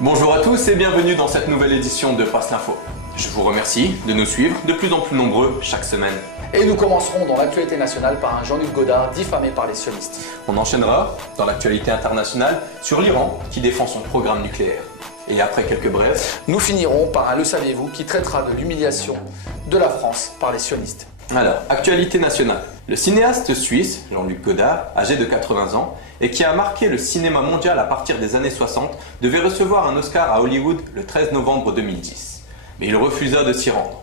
Bonjour à tous et bienvenue dans cette nouvelle édition de Passe l'Info. Je vous remercie de nous suivre de plus en plus nombreux chaque semaine. Et nous commencerons dans l'actualité nationale par un Jean-Luc Godard diffamé par les sionistes. On enchaînera dans l'actualité internationale sur l'Iran qui défend son programme nucléaire. Et après quelques brefs, nous finirons par un Le saviez-vous qui traitera de l'humiliation de la France par les sionistes. Alors, actualité nationale. Le cinéaste suisse, Jean-Luc Godard, âgé de 80 ans, et qui a marqué le cinéma mondial à partir des années 60, devait recevoir un Oscar à Hollywood le 13 novembre 2010. Mais il refusa de s'y rendre.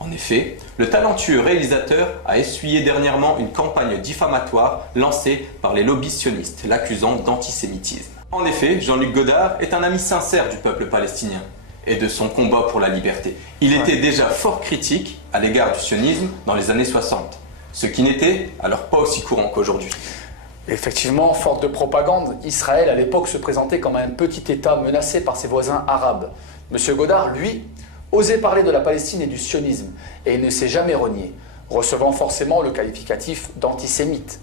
En effet, le talentueux réalisateur a essuyé dernièrement une campagne diffamatoire lancée par les lobbies sionistes, l'accusant d'antisémitisme. En effet, Jean-Luc Godard est un ami sincère du peuple palestinien et de son combat pour la liberté. Il était déjà fort critique à l'égard du sionisme dans les années 60, ce qui n'était alors pas aussi courant qu'aujourd'hui. Effectivement, forte de propagande, Israël à l'époque se présentait comme un petit État menacé par ses voisins arabes. Monsieur Godard, lui, osait parler de la Palestine et du sionisme, et il ne s'est jamais renié, recevant forcément le qualificatif d'antisémite.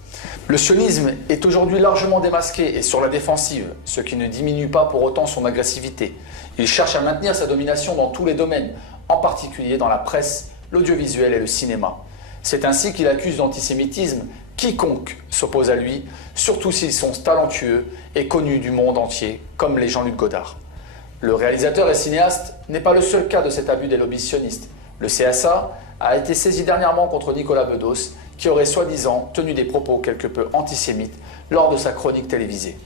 Le sionisme est aujourd'hui largement démasqué et sur la défensive, ce qui ne diminue pas pour autant son agressivité. Il cherche à maintenir sa domination dans tous les domaines, en particulier dans la presse, l'audiovisuel et le cinéma. C'est ainsi qu'il accuse d'antisémitisme quiconque s'oppose à lui, surtout s'ils sont talentueux et connus du monde entier, comme les Jean-Luc Godard. Le réalisateur et cinéaste n'est pas le seul cas de cet abus des lobbies sionistes. Le CSA a été saisi dernièrement contre Nicolas Bedos, qui aurait soi-disant tenu des propos quelque peu antisémites lors de sa chronique télévisée.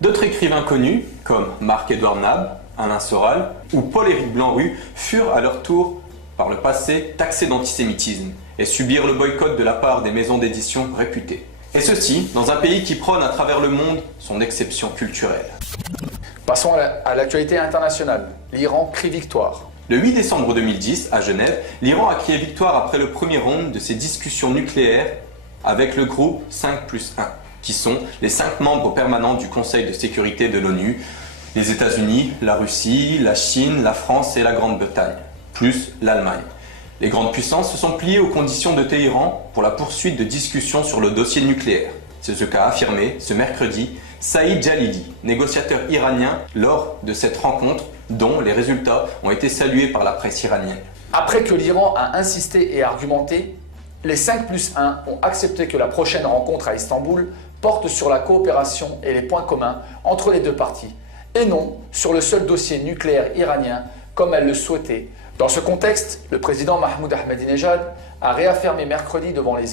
D'autres écrivains connus, comme Marc-Édouard Nab, Alain Soral ou Paul-Éric Blanc-Rue, furent à leur tour, par le passé, taxés d'antisémitisme et subirent le boycott de la part des maisons d'édition réputées. Et ceci, dans un pays qui prône à travers le monde son exception culturelle. Passons à l'actualité internationale. L'Iran crie victoire. Le 8 décembre 2010, à Genève, l'Iran a crié victoire après le premier round de ses discussions nucléaires avec le groupe 5+1, qui sont les 5 membres permanents du Conseil de sécurité de l'ONU, les États-Unis, la Russie, la Chine, la France et la Grande-Bretagne, plus l'Allemagne. Les grandes puissances se sont pliées aux conditions de Téhéran pour la poursuite de discussions sur le dossier nucléaire. C'est ce qu'a affirmé ce mercredi Saïd Jalili, négociateur iranien, lors de cette rencontre dont les résultats ont été salués par la presse iranienne. Après que l'Iran a insisté et argumenté, les 5+1 ont accepté que la prochaine rencontre à Istanbul porte sur la coopération et les points communs entre les deux parties, et non sur le seul dossier nucléaire iranien comme elle le souhaitait. Dans ce contexte, le président Mahmoud Ahmadinejad a réaffirmé mercredi devant les